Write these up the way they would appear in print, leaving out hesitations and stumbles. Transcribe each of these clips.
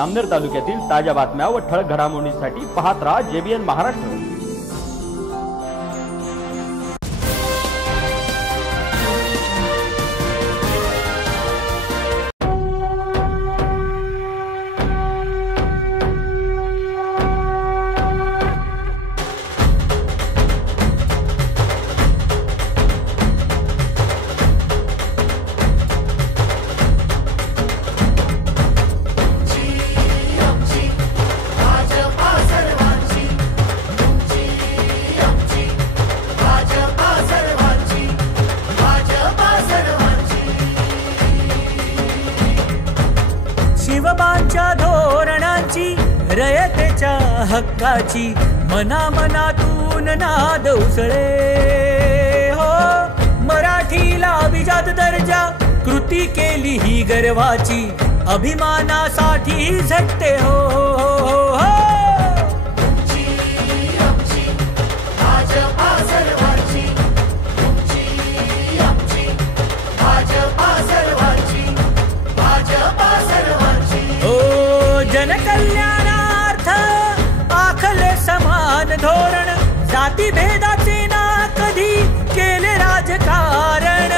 अमनेर तालुक्यातील ताज्या बातम्या व ठळक घडामोडींसाठी पाहत राहा JBN महाराष्ट्र। शिवबांच्या धोरणांची रयतेच्या हक्काची मनामनातून नाद उसळे हो। मराठीला अभिजात दर्जा कृती केली ही गर्वाची अभिमानासाठी झटते हो, हो, हो। जनकल्याणार्थ आखले समान धोरण जाती भेदाचे ना कधी केले राजकारण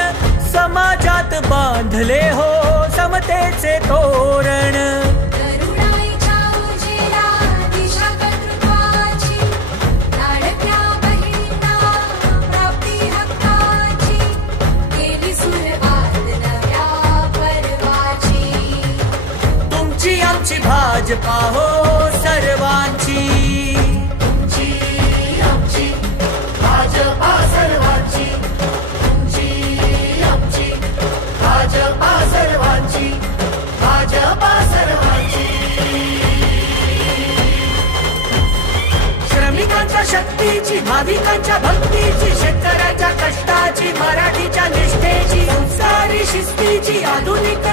समाजात बांधले हो समतेचे तोरण। आमची भाजपा हो सर्वांची, आमची भाजपा सर्वांची, आमची भाजपा सर्वांची, भाजपा सर्वांची। श्रमिकांच्या शक्तीची, भाविकांच्या भक्तीची, शेतकऱ्याच्या कष्टाची, मराठीच्या निष्ठेची, संस्कारी शिस्तीची, आधुनिक